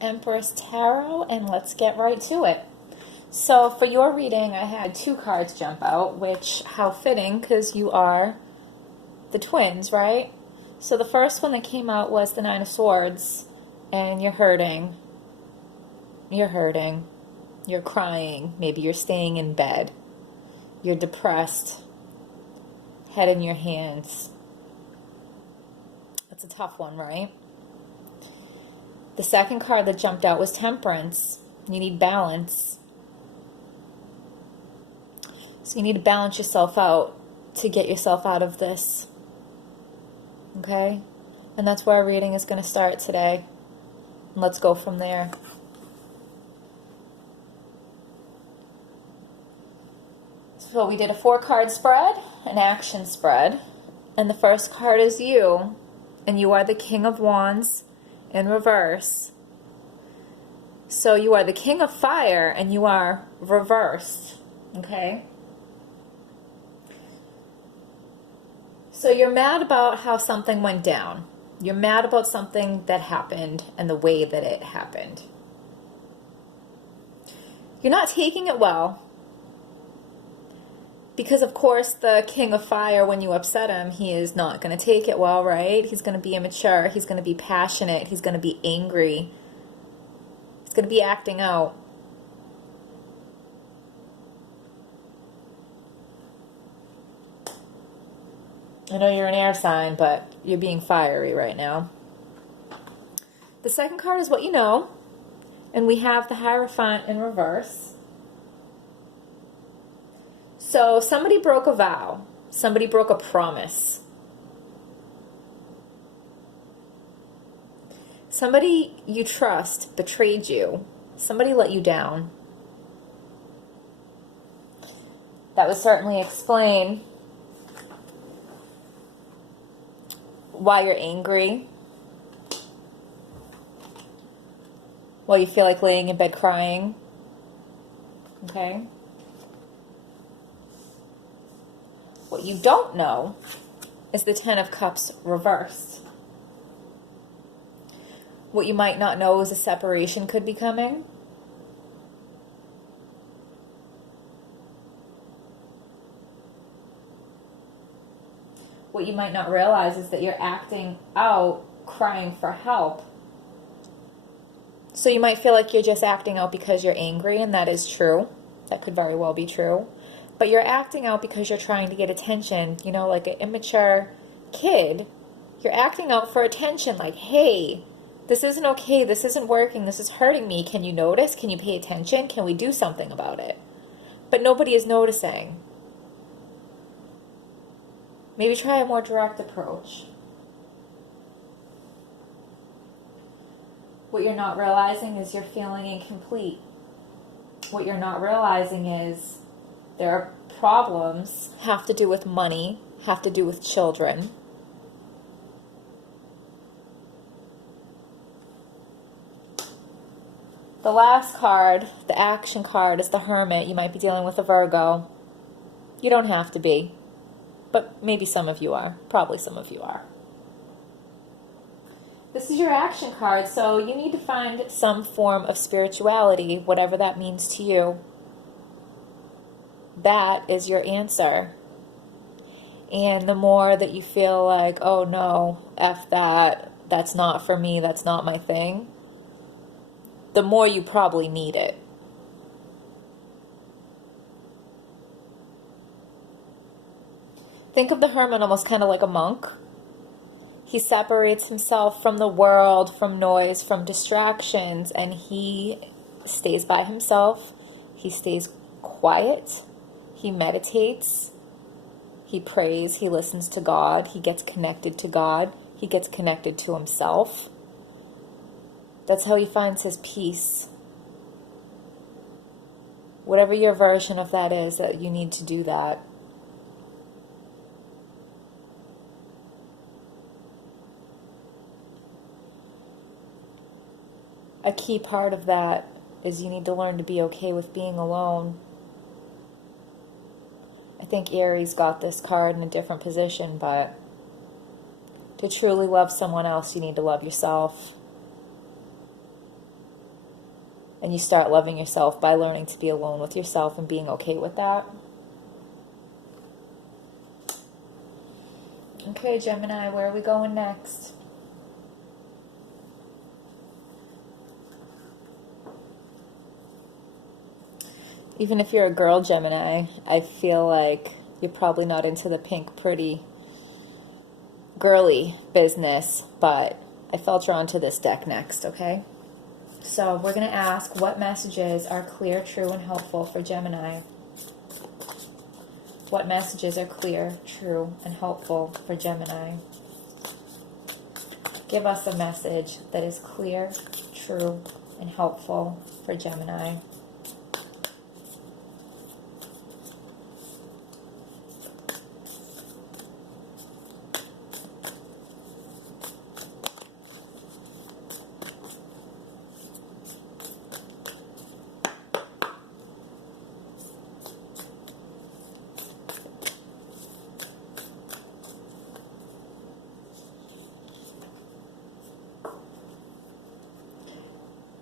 Empress Tarot, and let's get right to it. So for your reading, I had two cards jump out, which, how fitting, because you are the twins, right? So the first one that came out was the Nine of Swords, and you're hurting. You're hurting. You're crying. Maybe you're staying in bed. You're depressed. Head in your hands. That's a tough one, right? The second card that jumped out was Temperance. You need balance. So you need to balance yourself out to get yourself out of this. Okay? And that's where our reading is going to start today. And let's go from there. So we did a 4-card spread, an action spread. And the first card is you. And you are the King of Wands in reverse. So you are the King of Fire and you are reversed. Okay? So you're mad about how something went down. You're mad about something that happened and the way that it happened. You're not taking it well. Because, of course, the King of Fire, when you upset him, he is not going to take it well, right? He's going to be immature. He's going to be passionate. He's going to be angry. He's going to be acting out. I know you're an air sign, but you're being fiery right now. The second card is what you know. And we have the Hierophant in reverse. So somebody broke a vow. Somebody broke a promise. Somebody you trust betrayed you. Somebody let you down. That would certainly explain why you're angry. Why you feel like laying in bed crying. Okay? What you don't know is the Ten of Cups reversed. What you might not know is a separation could be coming. What you might not realize is that you're acting out, crying for help. So you might feel like you're just acting out because you're angry, and that is true. That could very well be true. But you're acting out because you're trying to get attention. You know, like an immature kid. You're acting out for attention. Like, hey, this isn't okay. This isn't working. This is hurting me. Can you notice? Can you pay attention? Can we do something about it? But nobody is noticing. Maybe try a more direct approach. What you're not realizing is you're feeling incomplete. What you're not realizing is there are problems, have to do with money, have to do with children. The last card, the action card, is the Hermit. You might be dealing with a Virgo. You don't have to be, but maybe some of you are. Probably some of you are. This is your action card, so you need to find some form of spirituality, whatever that means to you. That is your answer. And the more that you feel like, oh no, F that, that's not for me, that's not my thing, the more you probably need it. Think of the Hermit almost kind of like a monk. He separates himself from the world, from noise, from distractions, and he stays by himself. He stays quiet. He meditates, he prays, he listens to God, he gets connected to God, he gets connected to himself. That's how he finds his peace. Whatever your version of that is, that you need to do that. A key part of that is you need to learn to be okay with being alone. I think Aries got this card in a different position, but to truly love someone else, you need to love yourself. And you start loving yourself by learning to be alone with yourself and being okay with that. Okay, Gemini, where are we going next? Even if you're a girl, Gemini, I feel like you're probably not into the pink, pretty, girly business, but I felt drawn to this deck next, okay? So we're going to ask, what messages are clear, true, and helpful for Gemini? What messages are clear, true, and helpful for Gemini? Give us a message that is clear, true, and helpful for Gemini.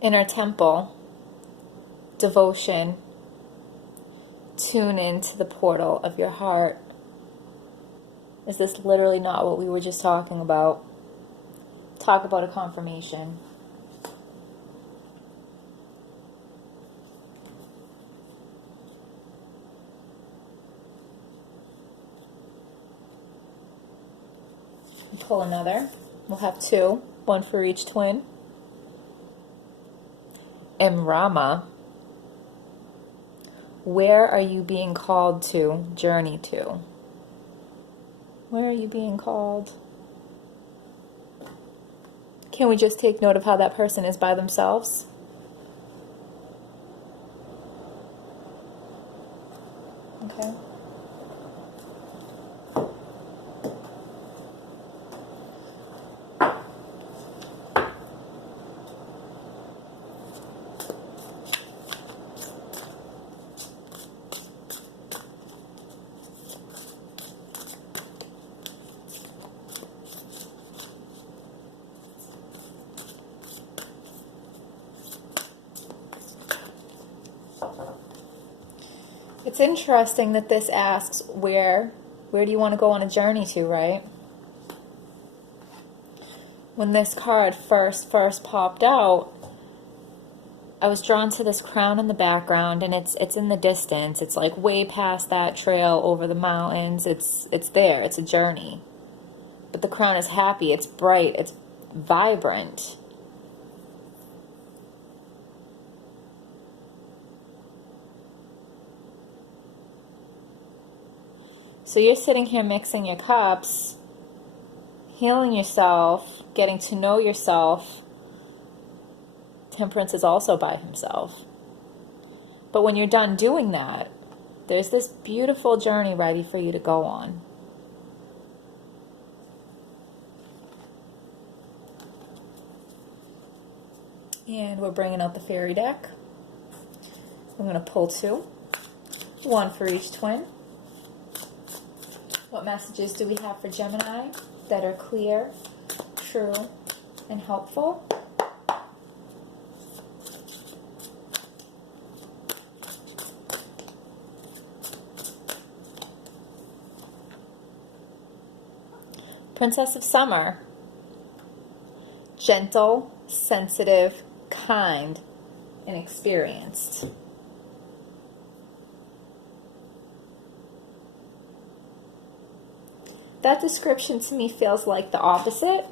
Inner temple, devotion, tune into the portal of your heart. Is this literally not what we were just talking about? Talk about a confirmation. Pull another. We'll have two, one for each twin. Rama, where are you being called to journey to? Where are you being called? Can we just take note of how that person is by themselves? Okay. It's interesting that this asks where do you want to go on a journey to, right? When this card first popped out, I was drawn to this crown in the background, and it's in the distance. It's like way past that trail over the mountains. It's there. It's a journey. But the crown is happy. It's bright. It's vibrant. So you're sitting here mixing your cups, healing yourself, getting to know yourself. Temperance is also by himself. But when you're done doing that, there's this beautiful journey ready for you to go on. And we're bringing out the fairy deck. I'm going to pull two, one for each twin. What messages do we have for Gemini that are clear, true, and helpful? Princess of Summer. Gentle, sensitive, kind, and experienced. That description to me feels like the opposite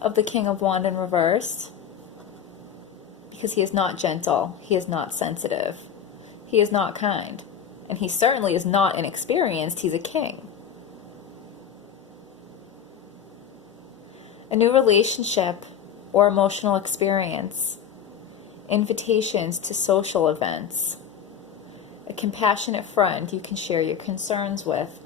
of the King of Wands in reverse, because he is not gentle, he is not sensitive, he is not kind, and he certainly is not inexperienced. He's a king. A new relationship or emotional experience, invitations to social events, a compassionate friend you can share your concerns with.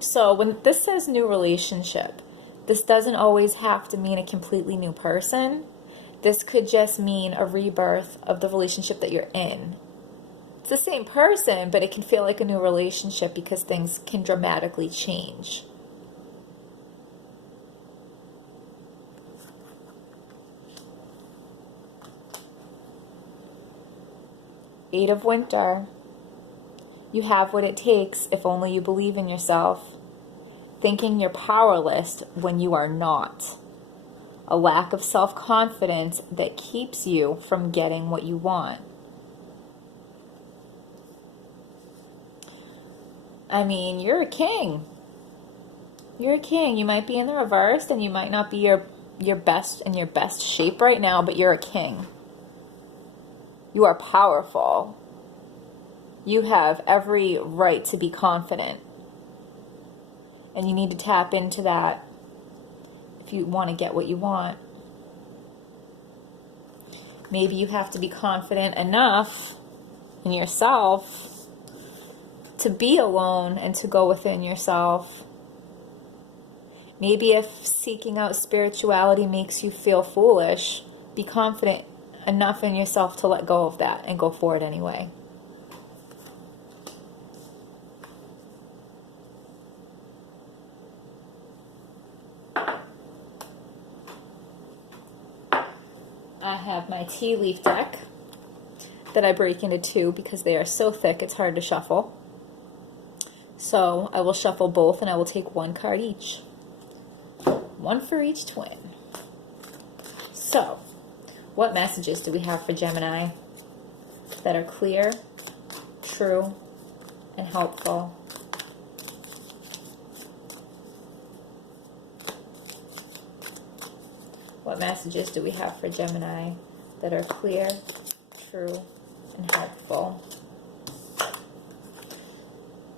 So when this says new relationship, this doesn't always have to mean a completely new person. This could just mean a rebirth of the relationship that you're in. It's the same person, but it can feel like a new relationship because things can dramatically change. Eight of Winter. You have what it takes if only you believe in yourself. Thinking you're powerless when you are not. A lack of self-confidence that keeps you from getting what you want. I mean, you're a king. You're a king. You might be in the reverse and you might not be your best in your best shape right now, but you're a king. You are powerful. You have every right to be confident. And you need to tap into that if you want to get what you want. Maybe you have to be confident enough in yourself to be alone and to go within yourself. Maybe if seeking out spirituality makes you feel foolish, be confident enough in yourself to let go of that and go for it anyway. I have my tea leaf deck that I break into two because they are so thick it's hard to shuffle. So I will shuffle both and I will take one card each. One for each twin. So, what messages do we have for Gemini that are clear, true, and helpful? What messages do we have for Gemini that are clear, true, and helpful?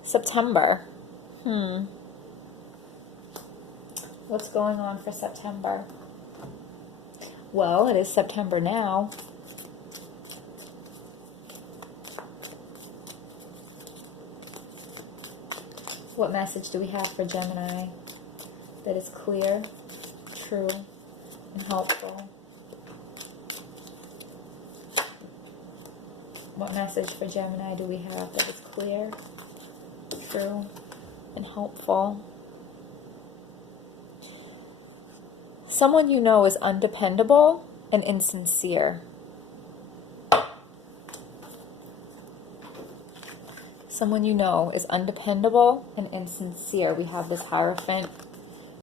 September. What's going on for September? Well, it is September now. What message do we have for Gemini that is clear, true, and helpful? What message for Gemini do we have that is clear, true, and helpful? Someone you know is undependable and insincere. Someone you know is undependable and insincere. We have this Hierophant